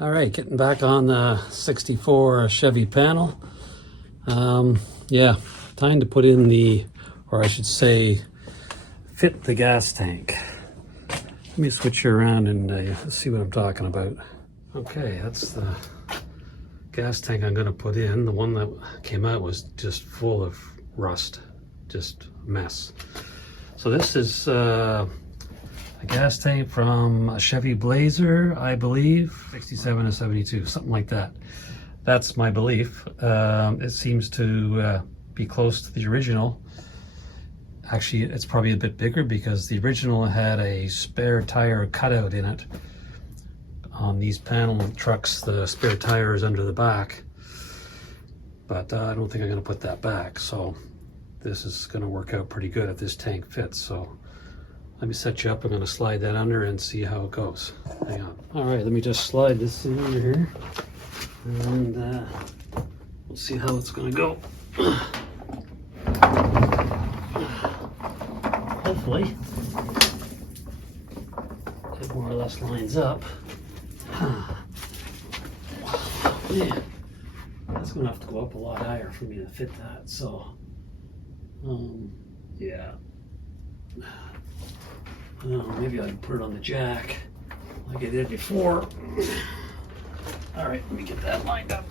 All right, getting back on the 64 Chevy panel. Yeah, time to put in the, or I should say, fit the gas tank. Let me switch you around and see what I'm talking about. Okay, that's the gas tank I'm going to put in. The one that came out was just full of rust, just a mess. So this is a gas tank from a Chevy Blazer, I believe, 67 or 72, something like that. That's my belief. It seems to be close to the original. Actually, it's probably a bit bigger because the original had a spare tire cutout in it. On these panel trucks, the spare tire is under the back, but I don't think I'm going to put that back. So this is going to work out pretty good if this tank fits. So let me set you up. I'm going to slide that under and see how it goes. Hang on. All right, let me just slide this in under here, and we'll see how it's going to go. Hopefully, it more or less lines up. Man, that's going to have to go up a lot higher for me to fit that. So, yeah. Maybe I can put it on the jack like I did before. All right, let me get that lined up.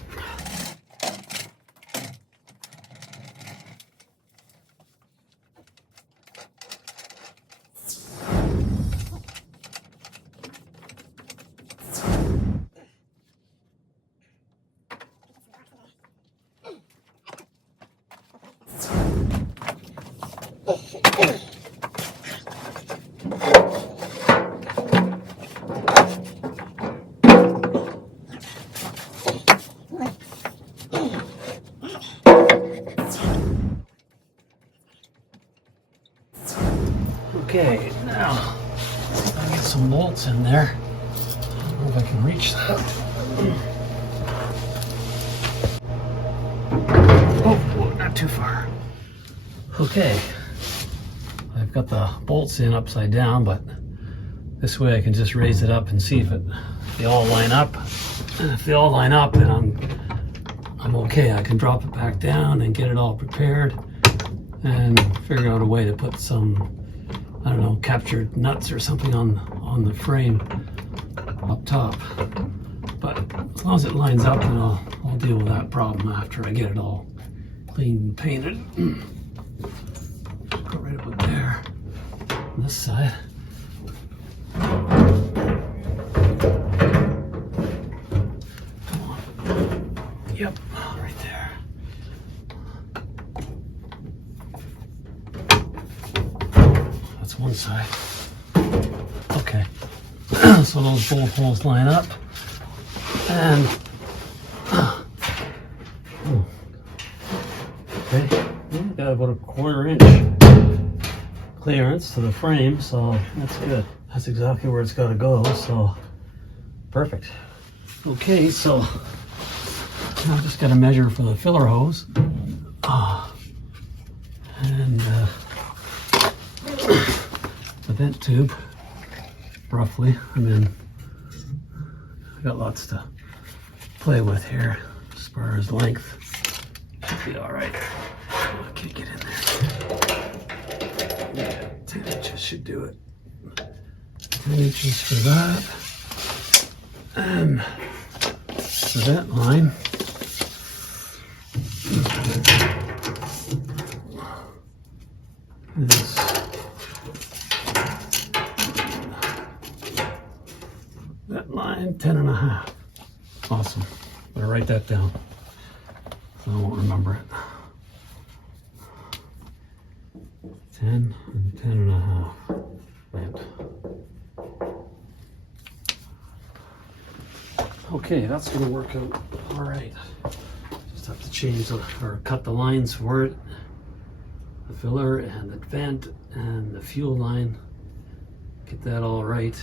Okay, now I'll get some bolts in there. I don't know if I can reach that. Oh, not too far. Okay, I've got the bolts in upside down, but this way I can just raise it up and see if they all line up. And if they all line up, then I'm okay. I can drop it back down and get it all prepared and figure out a way to put some, I don't know, captured nuts or something on the frame up top. But as long as it lines up, then I'll deal with that problem after I get it all clean and painted. Go right about there on this side. Come on. Yep, right there. That's one side. Okay. So those bolt holes line up. And okay, got about a 1/4 inch clearance to the frame, so that's good. That's exactly where it's got to go, so perfect. Okay, so I've just got to measure for the filler hose. And the vent tube, roughly. I mean, I got lots to play with here as far as length. Should be all right. I can't get in there. Yeah, 10 inches should do it. 10 inches for that. And the vent line. Is that line 10.5. Awesome. Better write that down so I won't remember it. 10 and 10.5. Vent. Okay, that's going to work out all right. Just have to change or cut the lines for it. The filler and the vent and the fuel line. Get that all right.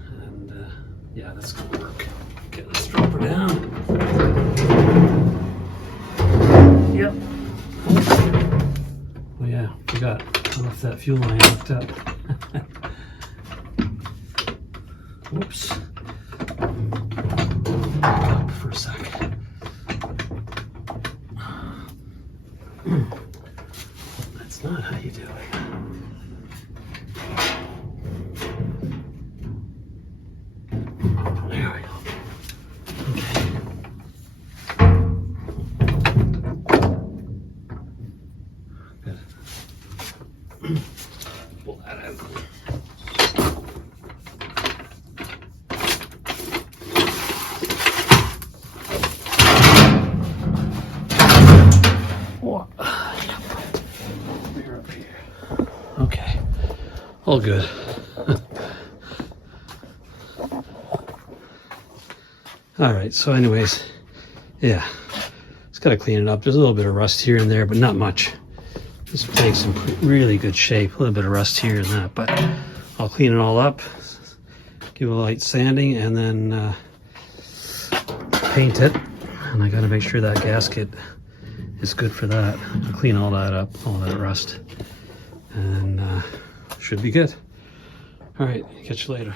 And yeah, that's going to work. Okay, let's drop her down. Yep. Oh yeah, forgot. I left that fuel line hooked up. Whoops. all good. All right, so anyways, yeah, just got to clean it up. There's a little bit of rust here and there, but not much. This tank's in really good shape. A little bit of rust here and that, but I'll clean it all up, give it a light sanding, and then paint it. And I got to make sure that gasket is good for that. I'll clean all that up, all that rust, and should be good. All right, catch you later.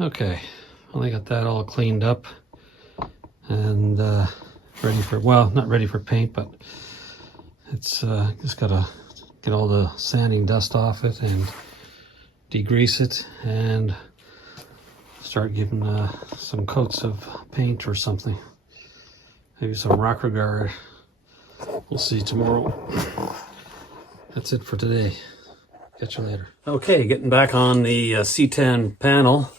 Okay, well, I got that all cleaned up and ready for, well, not ready for paint, but it's just gotta get all the sanding dust off it and degrease it and start giving some coats of paint or something. Maybe some rocker guard. We'll see tomorrow. That's it for today. Catch you later. Okay, getting back on the C-10 panel.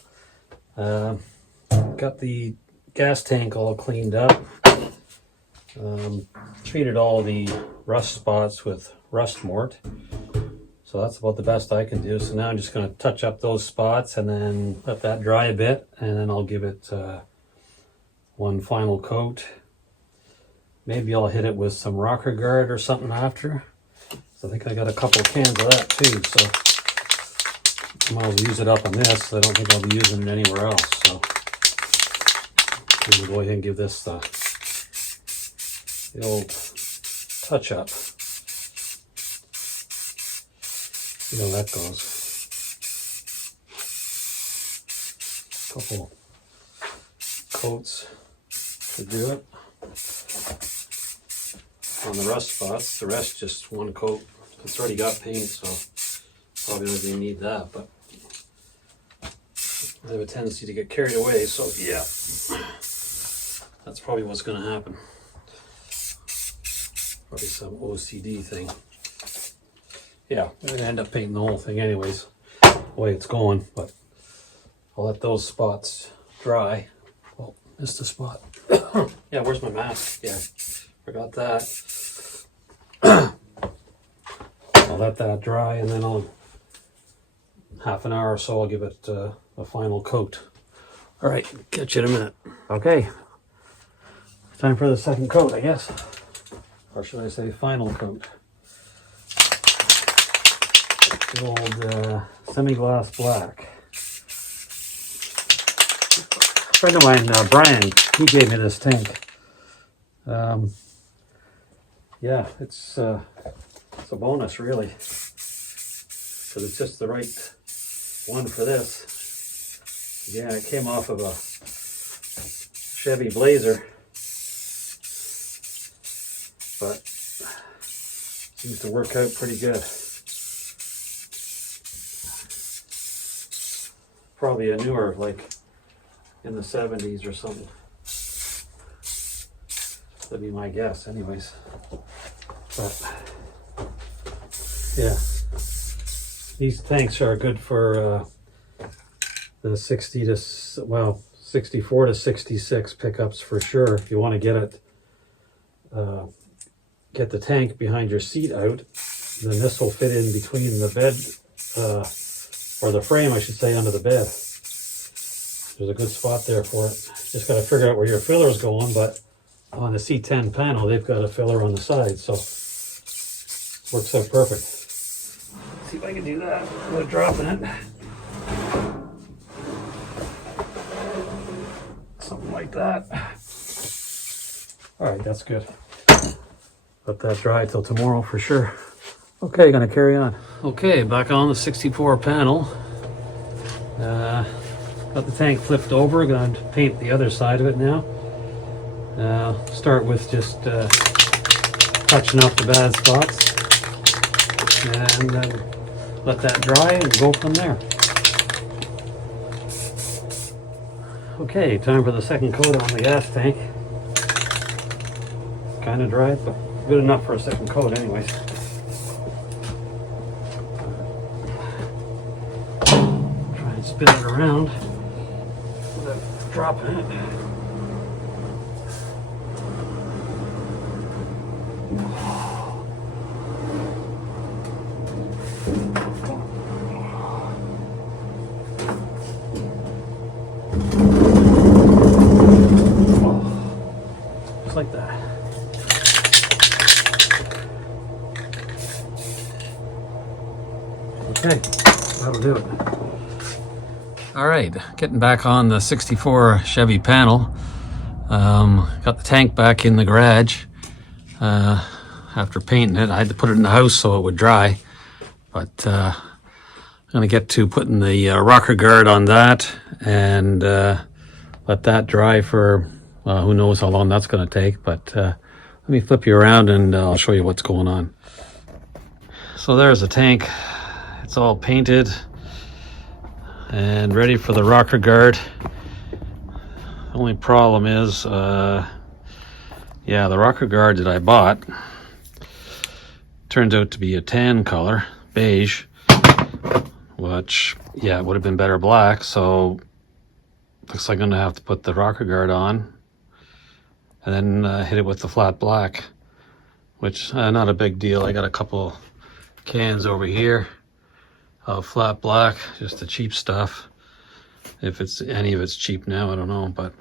Got the gas tank all cleaned up. Treated all the rust spots with rust mort. So that's about the best I can do. So now I'm just going to touch up those spots and then let that dry a bit, and then I'll give it one final coat. Maybe I'll hit it with some rocker guard or something after. So I think I got a couple of cans of that too. So I might as well use it up on this. I don't think I'll be using it anywhere else. So we'll go ahead and give this the old touch up. You know that goes. Couple coats to do it on the rust spots. The rest just one coat. It's already got paint, so probably doesn't even need that, but I have a tendency to get carried away, so yeah, that's probably what's going to happen. Probably some OCD thing. Yeah, I'm going to end up painting the whole thing anyways, the way it's going, but I'll let those spots dry. Oh, missed a spot. Yeah, where's my mask? Yeah, forgot that. I'll let that dry, and then I'll half an hour or so I'll give it a final coat. All right, catch you in a minute. Okay, time for the second coat, I guess, or should I say final coat. The old semi-gloss black. A friend of mine, Brian, he gave me this tank. Yeah, it's a bonus really, because it's just the right one for this. Yeah, it came off of a Chevy Blazer, but seems to work out pretty good. Probably a newer, like in the 70s or something. That'd be my guess anyways. But yeah, these tanks are good for the 64 to 66 pickups for sure. If you want to get it, get the tank behind your seat out, then this will fit in between the bed, or the frame, I should say, under the bed. There's a good spot there for it. Just got to figure out where your filler's going, but on the C-10 panel, they've got a filler on the side, so works out perfect. Let's see if I can do that without dropping it. Something like that. All right, that's good. Let that dry till tomorrow for sure. Okay, gonna carry on. Okay, back on the 64 panel. Got the tank flipped over. Gonna paint the other side of it now. Start with just touching up the bad spots, and let that dry and go from there. Okay, time for the second coat on the gas tank. Kind of dry, but good enough for a second coat anyways. Try and spin it around without dropping it. Just like that. Okay, that'll do it. All right, getting back on the 64 Chevy panel. Got the tank back in the garage. After painting it, I had to put it in the house so it would dry. But I'm gonna get to putting the rocker guard on that and let that dry for who knows how long that's gonna take. But let me flip you around and I'll show you what's going on. So there's the tank. It's all painted and ready for the rocker guard. The only problem is, yeah, the rocker guard that I bought turns out to be a tan color, beige, which, yeah, it would have been better black. So looks like I'm gonna have to put the rocker guard on and then hit it with the flat black, which not a big deal. I got a couple cans over here of flat black, just the cheap stuff. If it's any of it's cheap now, I don't know. But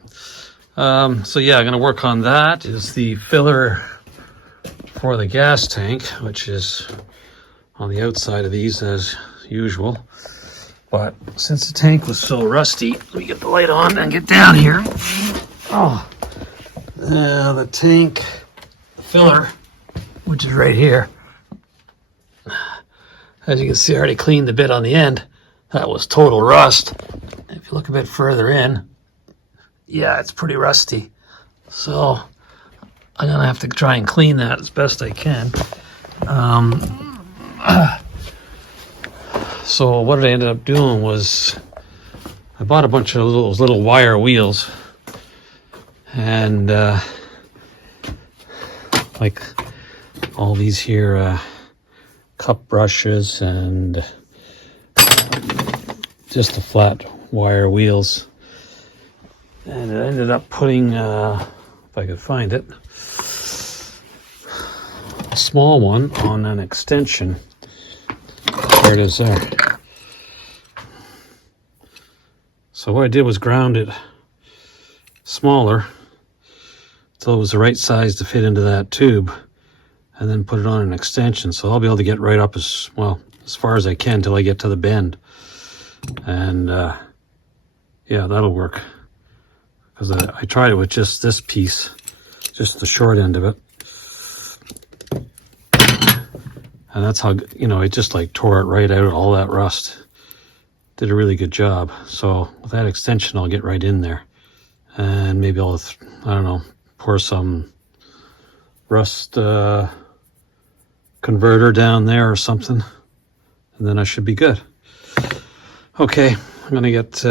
so yeah, I'm gonna work on that. Is the filler for the gas tank, which is on the outside of these as usual. But since the tank was so rusty, let me get the light on and get down here. Oh, the tank filler, which is right here. As you can see, I already cleaned the bit on the end. That was total rust. If you look a bit further in, yeah, it's pretty rusty. So I'm gonna have to try and clean that as best I can. So what I ended up doing was I bought a bunch of those little wire wheels, and like all these here cup brushes and just the flat wire wheels, and it ended up putting, if I could find it, a small one on an extension. There it is there. So what I did was ground it smaller so it was the right size to fit into that tube, and then put it on an extension. So I'll be able to get right up as far as I can till I get to the bend. And yeah, that'll work. Because I tried it with just this piece, just the short end of it. And that's how, you know, it just like tore it right out, all that rust. Did a really good job. So with that extension, I'll get right in there. And maybe I'll, I don't know, pour some rust converter down there or something. And then I should be good. Okay, I'm gonna get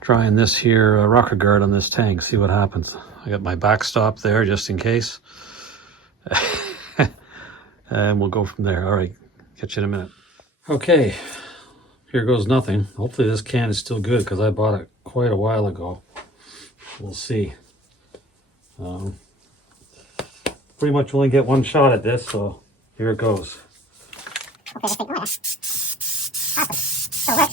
trying this here rocker guard on this tank, see what happens. I got my backstop there just in case. And we'll go from there. All right, catch you in a minute. Okay, here goes nothing. Hopefully this can is still good because I bought it quite a while ago. We'll see. Pretty much only get one shot at this, so here it goes. Okay, let's take awesome. So what?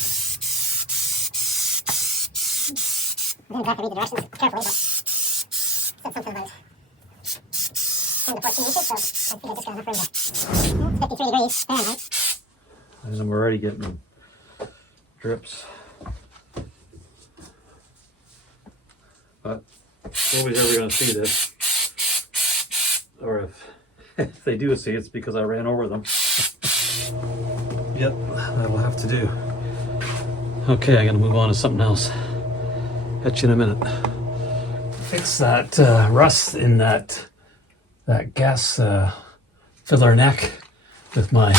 I'm going to have to read the directions carefully, but said something about 10 to 14 inches, so I think I just got enough room there. It's 53 degrees Fahrenheit. And I'm already getting drips. But nobody's ever going to see this. Or if they do see it, it's because I ran over them. Yep, that will have to do. Okay, I gotta move on to something else. Catch you in a minute. Fix that rust in that gas filler neck with my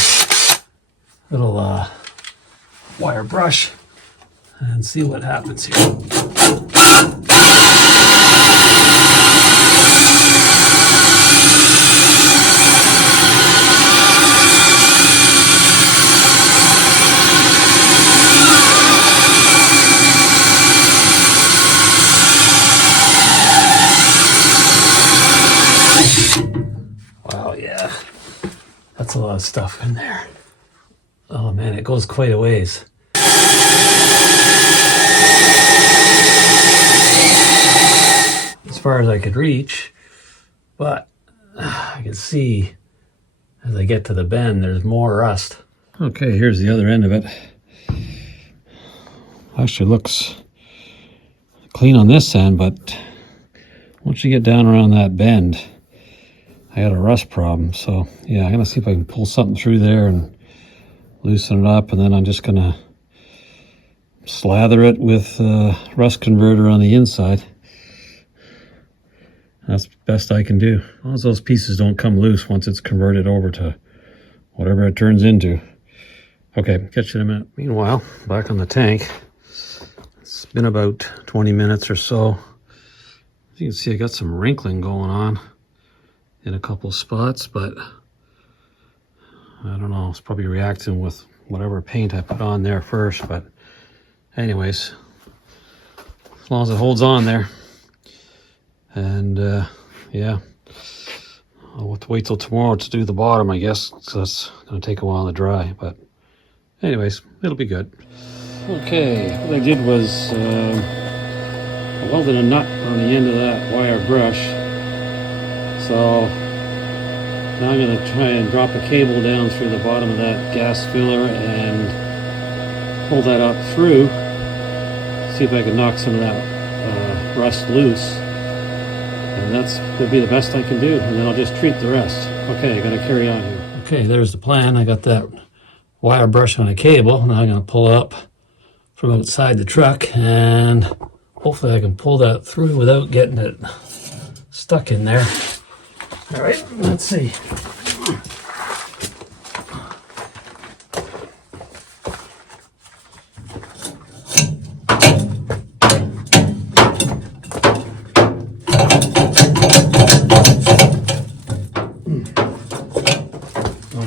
little wire brush and see what happens here. Wow, yeah, that's a lot of stuff in there. Oh man, it goes quite a ways. As far as I could reach, but I can see as I get to the bend, there's more rust. Okay, here's the other end of it. Actually looks clean on this end, but once you get down around that bend, I got a rust problem. So yeah, I'm gonna see if I can pull something through there and loosen it up, and then I'm just gonna slather it with rust converter on the inside. That's the best I can do. As long as those pieces don't come loose once it's converted over to whatever it turns into. Okay, catch you in a minute. Meanwhile, back on the tank, it's been about 20 minutes or so. As you can see, I got some wrinkling going on in a couple spots, but I don't know, it's probably reacting with whatever paint I put on there first. But anyways, as long as it holds on there. And yeah, I'll have to wait till tomorrow to do the bottom, I guess, so it's going to take a while to dry. But anyways, it'll be good. Okay, what I did was I welded a nut on the end of that wire brush. So now I'm going to try and drop a cable down through the bottom of that gas filler and pull that up through. See if I can knock some of that rust loose. And that's would be the best I can do, and then I'll just treat the rest. Okay, I gotta carry on here. Okay, there's the plan. I got that wire brush on a cable. Now I'm gonna pull up from outside the truck, and hopefully I can pull that through without getting it stuck in there. All right, let's see.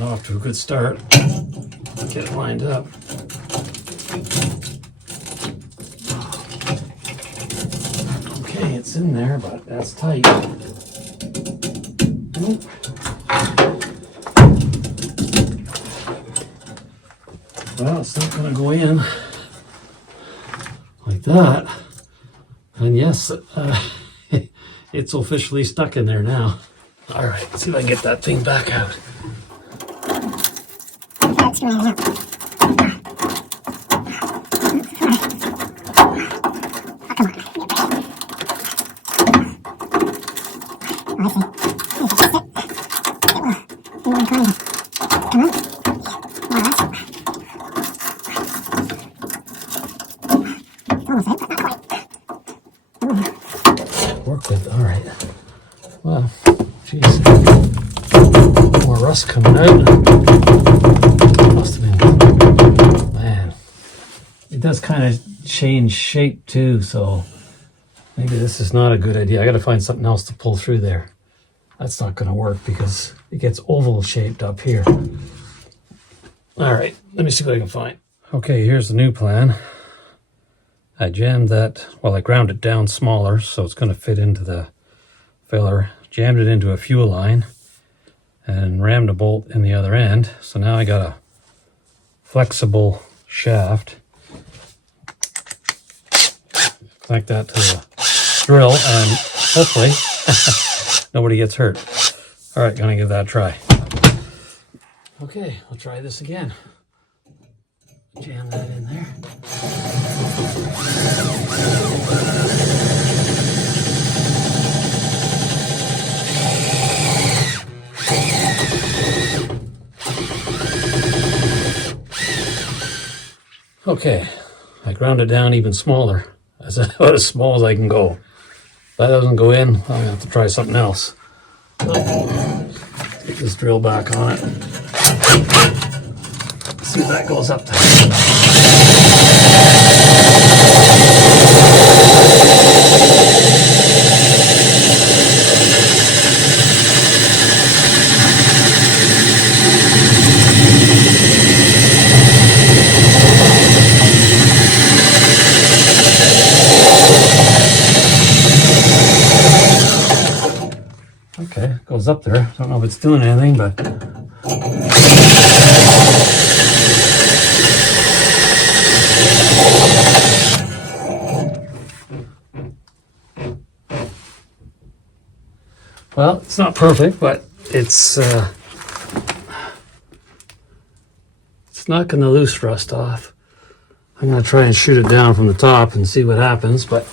Off to a good start. Get it lined up. Okay, it's in there, but that's tight. Nope. Well, it's not going to go in like that. And yes, it's officially stuck in there now. All right, let's see if I can get that thing back out. Work with, all right. Well, geez, more rust coming out. Must have been, man. It does kind of change shape too, so maybe this is not a good idea. I got to find something else to pull through there. That's not going to work because it gets oval shaped up here. All right, let me see what I can find. Okay, here's the new plan. I jammed that, well, I ground it down smaller so it's going to fit into the filler. Jammed it into a fuel line and rammed a bolt in the other end. So now I got a flexible shaft. Connect that to the drill and hopefully nobody gets hurt. All right, gonna give that a try. Okay, I'll try this again. Jam that in there. Okay, I ground it down even smaller. That's about as small as I can go. If that doesn't go in, I'm gonna have to try something else. Let's get this drill back on it. see if that goes up there. Okay, goes up there. Don't know if it's doing anything, but well, it's not perfect, but it's not going to loose rust off. I'm going to try and shoot it down from the top and see what happens, but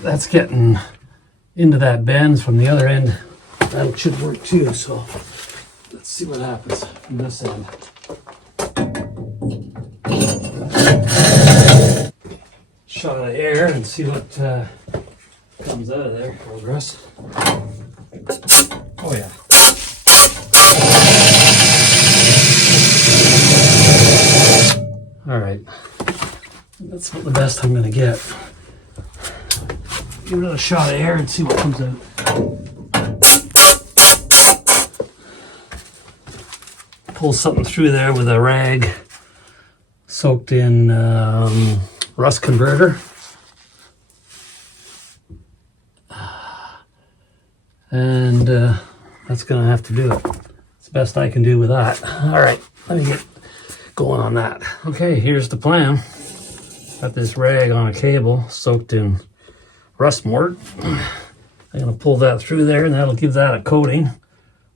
that's getting into that bend from the other end. That should work too, so let's see what happens from this end. Shot of air and see what comes out of there. Progress. Oh yeah. All right, that's the best I'm gonna get. Give it a shot of air and see what comes out. Pull something through there with a rag soaked in rust converter. And that's gonna have to do it. It's the best I can do with that. All right, let me get going on that. Okay, here's the plan. Got this rag on a cable soaked in rust mort. I'm gonna pull that through there and that'll give that a coating.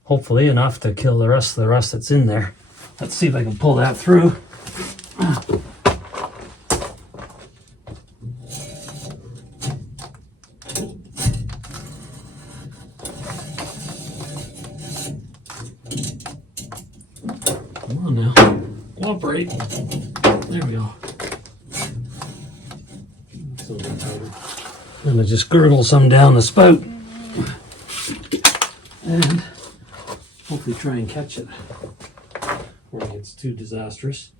Hopefully enough to kill the rest of the rust that's in there. Let's see if I can pull that through. Come on now, cooperate. There we go. I'm gonna just gurgle some down the spout and hopefully try and catch it before it gets too disastrous.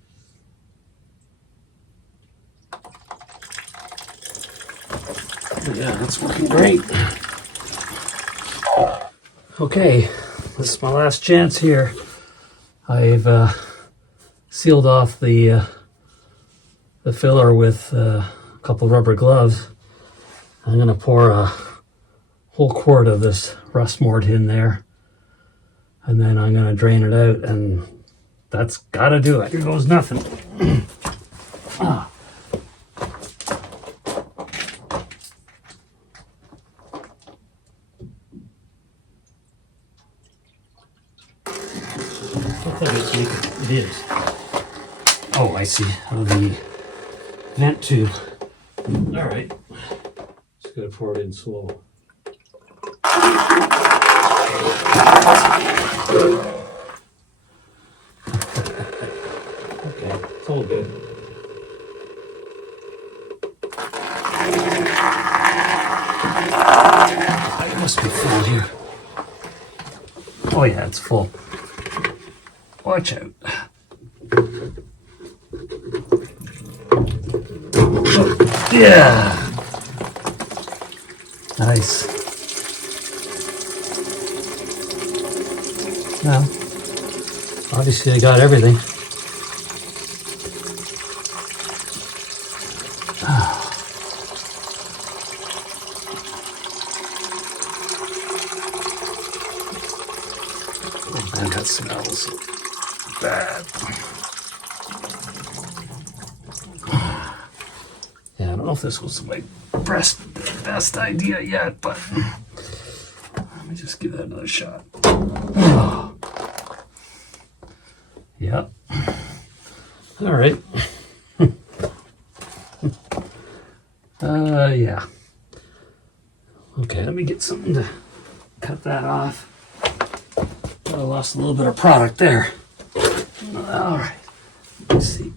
Yeah, that's working great. Okay, this is my last chance here. I've sealed off the filler with a couple rubber gloves. I'm gonna pour a whole quart of this rust mort in there, and then I'm gonna drain it out, and that's gotta do it. Here goes nothing. Ah. It is. Oh, I see. Oh, the vent tube. All right. Just gotta pour it in slow. Okay, it's all good. It must be full here. Oh yeah, it's full. Watch out. Yeah. Nice. Well, obviously I got everything. Oh man, that smells bad. Yeah, I don't know if this was my best idea yet, but let me just give that another shot. Oh. Yep. All right. Yeah. Okay, let me get something to cut that off. I lost a little bit of product there. All right. Let's see.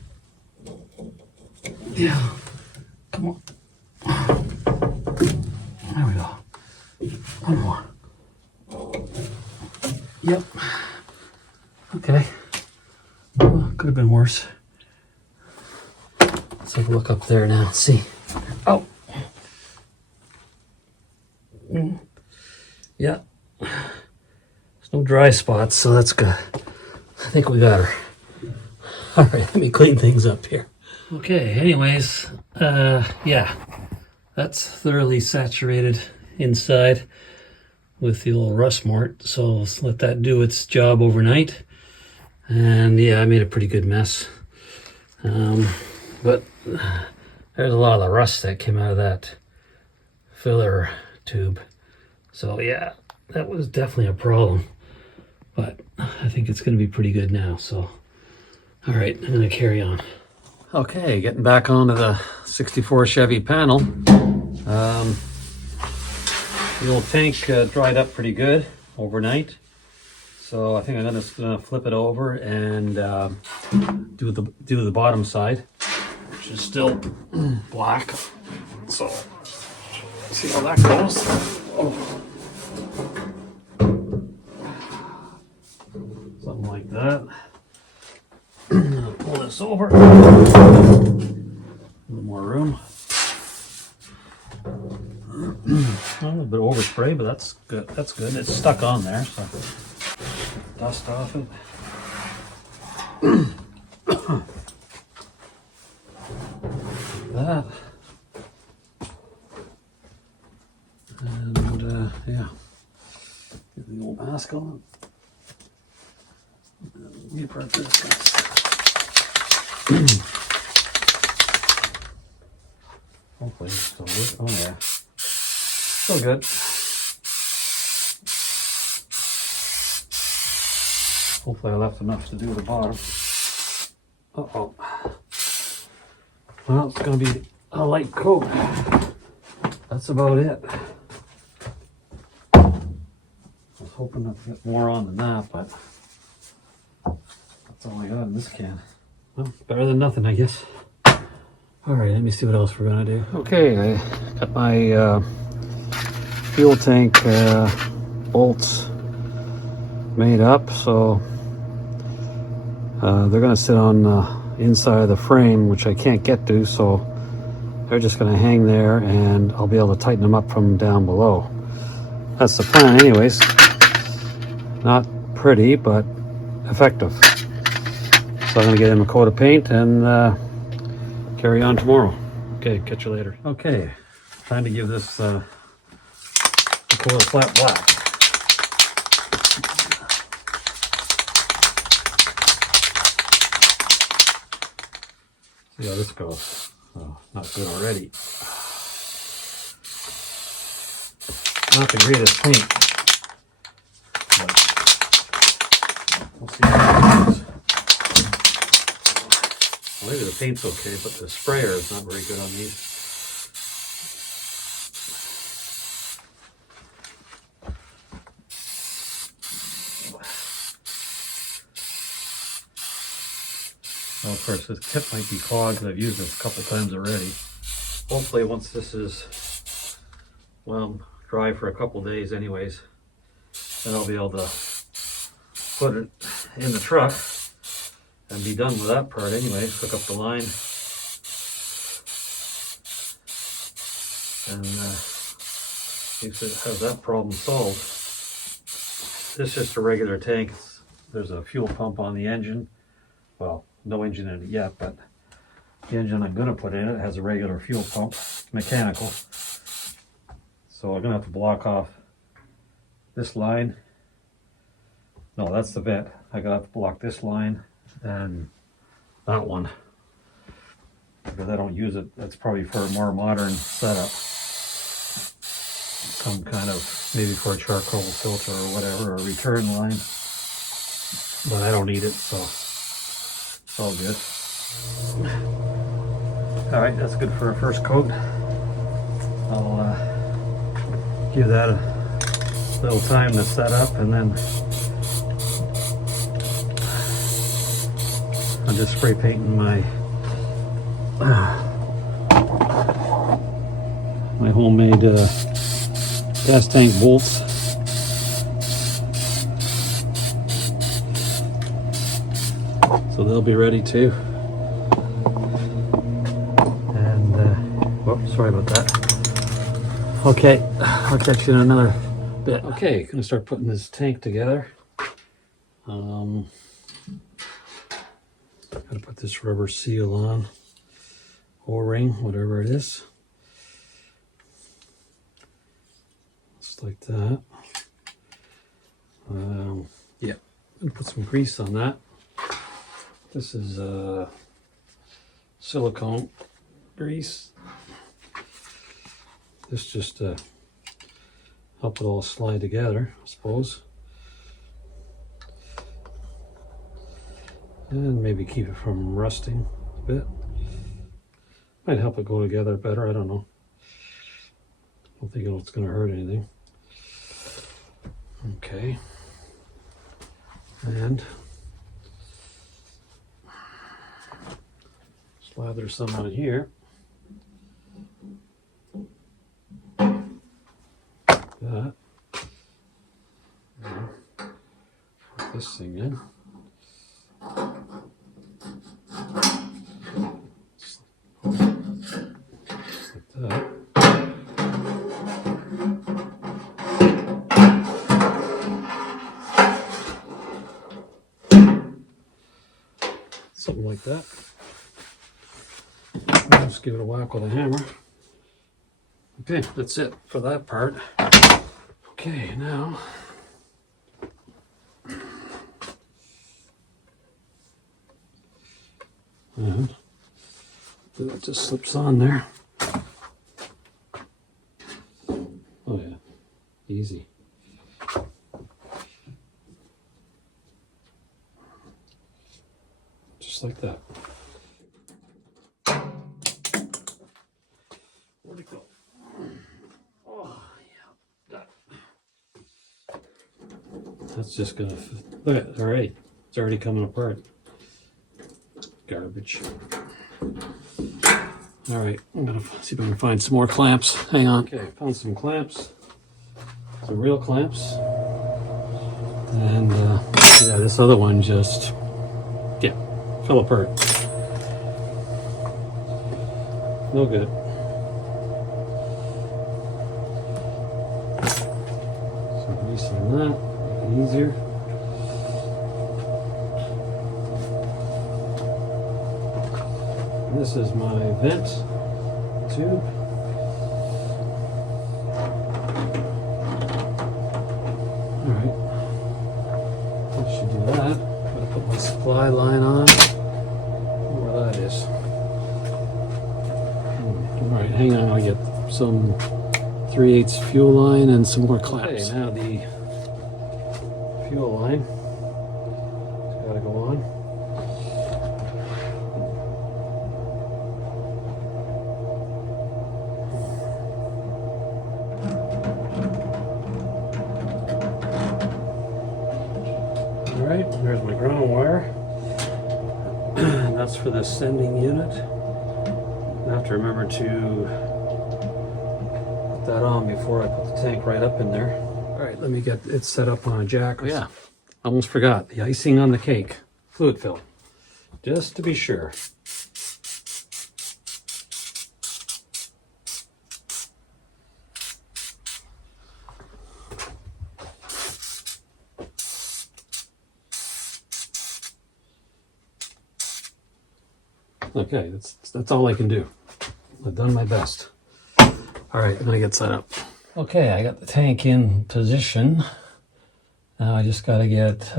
Yeah. Come on. There we go. One more. Yep. Okay. Could have been worse. Let's have a look up there now. See. Oh. Yeah. There's no dry spots, so that's good. I think we got her. All right, let me clean things up here. Okay, anyways, yeah, that's thoroughly saturated inside with the old rust mort, so let's let that do its job overnight. And yeah, I made a pretty good mess. But there's a lot of the rust that came out of that filler tube. So yeah, that was definitely a problem. But I think it's going to be pretty good now, so all right, I'm going to carry on. Okay, getting back onto the 64 Chevy panel. The old tank dried up pretty good overnight. So I think I'm just gonna flip it over and do the bottom side, which is still black. So see how that goes. Oh. Something like that. I'll pull this over. A little more room. A little bit overspray, but that's good. That's good. It's stuck on there, so dust off it. That. And yeah, get the old mask on. Repart this guys. Hopefully it's still good. Oh yeah. Still good. Hopefully I left enough to do the bottom. Uh-oh. Well, it's going to be a light coat. That's about it. I was hoping to get more on than that, but that's all I got in this can. Well, better than nothing, I guess. All right, let me see what else we're going to do. Okay, I got my fuel tank bolts made up, so they're going to sit on the inside of the frame, which I can't get to, so they're just going to hang there and I'll be able to tighten them up from down below. That's the plan anyways. Not pretty, but effective. So I'm going to get him a coat of paint and carry on tomorrow. Okay, catch you later. Okay, time to give this a coat of flat black. See how this goes. Oh, not good already. Not the greatest paint, but we'll see how it goes. Well, maybe the paint's okay, but the sprayer is not very good on these. Well, of course, this tip might be clogged because I've used this a couple times already. Hopefully, once this is, well, dry for a couple days anyways, then I'll be able to put it in the truck and be done with that part anyways. Hook up the line and at least it has that problem solved. This is just a regular tank. There's a fuel pump on the engine. Well, no engine in it yet, but the engine I'm going to put in it has a regular fuel pump, mechanical. So I'm going to have to block off this line. No, that's the vent. I'm going to have to block this line and that one, because I don't use it. That's probably for a more modern setup. Some kind of, maybe for a charcoal filter or whatever, or a return line. But I don't need it, so it's all good. All right, that's good for a first coat. I'll give that a little time to set up, and then I'm just spray painting my my homemade gas tank bolts. So so they'll be ready too. And whoops, sorry about that. Okay, I'll catch you in another bit. Okay, gonna start putting this tank together. Gotta put this rubber seal on, O-ring, whatever it is. Just like that. Yeah, gonna put some grease on that. This is silicone grease. This just to help it all slide together, I suppose. And maybe keep it from rusting a bit. Might help it go together better, I don't know. I don't think it's going to hurt anything. Okay. And slather some on here. That. And put this thing in. Like that. Something like that. I'll just give it a whack with a hammer. Okay, that's it for that part. Okay, now and it just slips on there. Oh yeah, easy. Just like that. Where'd it go? Oh yeah, that's just gonna look at it. All right, it's already coming apart. Garbage. All right, I'm gonna see if I can find some more clamps. Hang on. Okay, found some clamps, some real clamps, and yeah, this other one just fell apart. No good. Some grease on that, make it easier. This is my vent tube. Alright, I should do that. I'm going to put my supply line on. Where that is. Alright, hang on, I'll get some 3/8 fuel line and some more clamps. Okay, now the fuel line has got to go on. Alright, there's my ground wire. And that's for the sending unit. I have to remember to put that on before I put the tank right up in there. Alright, let me get it set up on a jack. Oh yeah, almost forgot. The icing on the cake. Fluid fill. Just to be sure. Okay, that's all I can do. I've done my best. All right, I'm gonna get set up. Okay, I got the tank in position. Now I just gotta get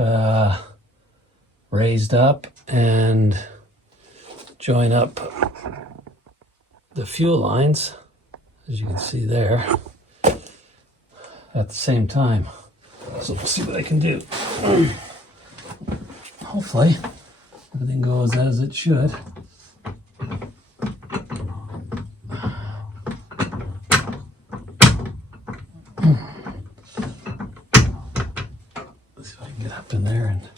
raised up and join up the fuel lines, as you can see there, at the same time. So we'll see what I can do. Hopefully, everything goes as it should. Let's see if I can get up in there and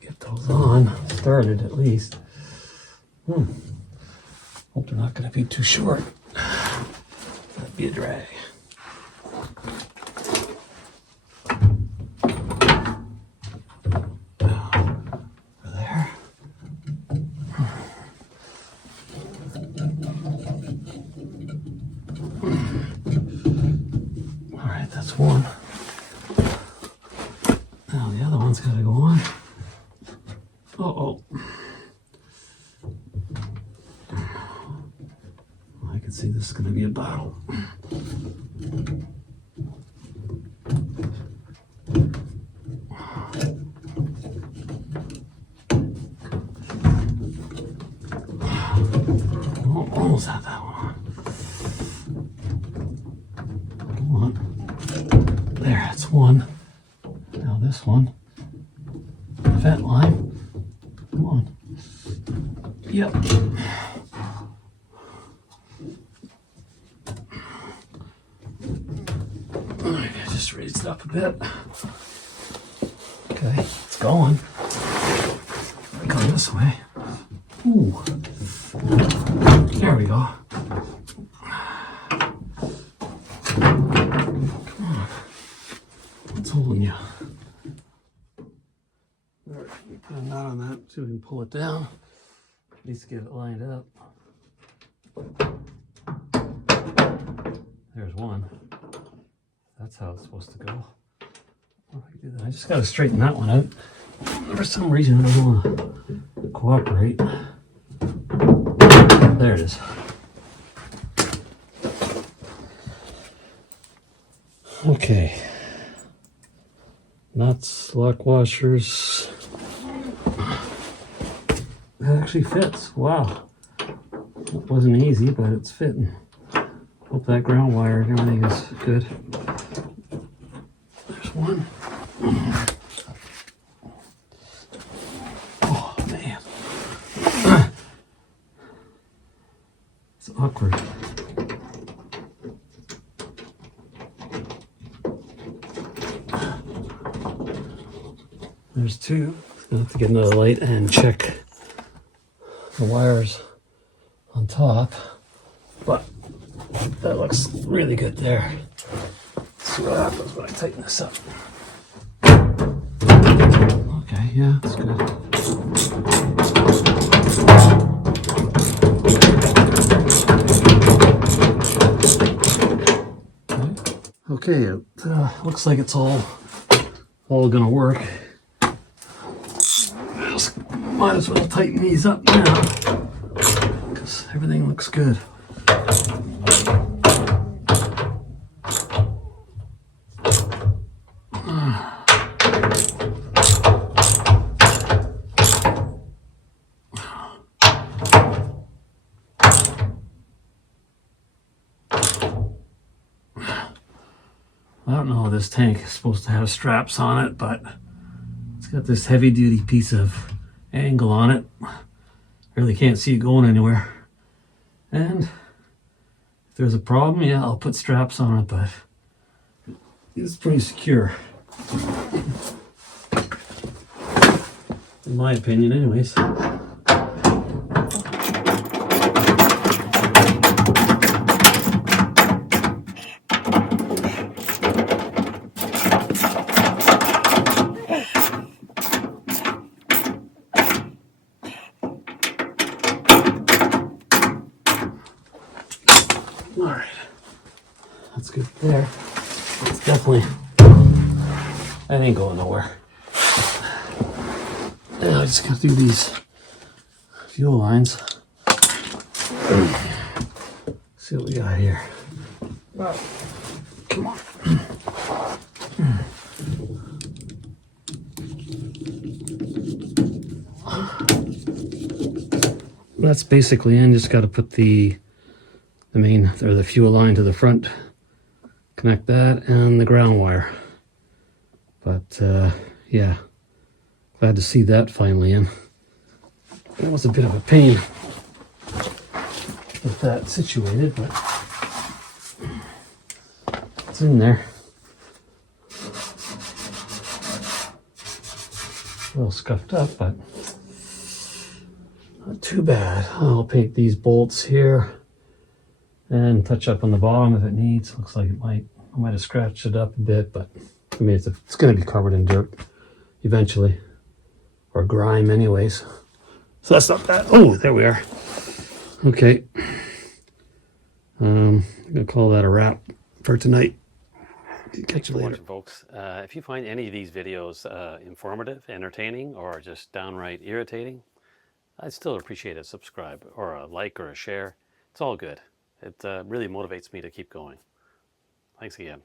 get those on, started at least. Hope they're not going to be too short. That'd be a drag. Over there. That's one. Now the other one's got to go on. Uh-oh. I can see this is going to be a battle. Oh, almost had that one on. Come on. There, that's one. Now this one. Fat line. Come on. Yep. Alright, I just raised it up a bit. Okay, it's going. Go this way. Ooh. There we go. Come on. What's holding you? Alright, put a knot on that so we can pull it down. At least get it lined up. There's one. That's how it's supposed to go. I just got to straighten that one out. For some reason, I don't want to cooperate. There it is. Okay. Nuts, lock washers. It actually fits. Wow. It wasn't easy, but it's fitting. Hope that ground wire and everything is good. There's one. Oh, man. It's awkward. There's two. I have to get another light and check the wires on top. But that looks really good there. Let's see what happens when I tighten this up. Okay, yeah, that's good. Okay, it looks like it's all gonna work. Might as well tighten these up now because everything looks good. I don't know, this tank is supposed to have straps on it, but it's got this heavy duty piece of angle on it. Really can't see it going anywhere. And if there's a problem, yeah, I'll put straps on it, but it's pretty secure. In my opinion, anyways. All right, that's good there. It's definitely, that ain't going nowhere. Now I just gotta do these fuel lines. See what we got here. Well, come on. That's basically in. Just got to put the main or the fuel line to the front, connect that, and the ground wire. But yeah, glad to see that finally in. It was a bit of a pain with that situated, but it's in there. A little scuffed up, but not too bad. I'll paint these bolts here and touch up on the bottom if it needs. Looks like I might have scratched it up a bit, but I mean it's going to be covered in dirt eventually, or grime anyways. So that's not bad. Oh, there we are. Okay. I'm gonna call that a wrap for tonight. Catch you for later. watching, folks. If you find any of these videos informative, entertaining, or just downright irritating, I'd still appreciate a subscribe or a like or a share. It's all good. It really motivates me to keep going. Thanks again.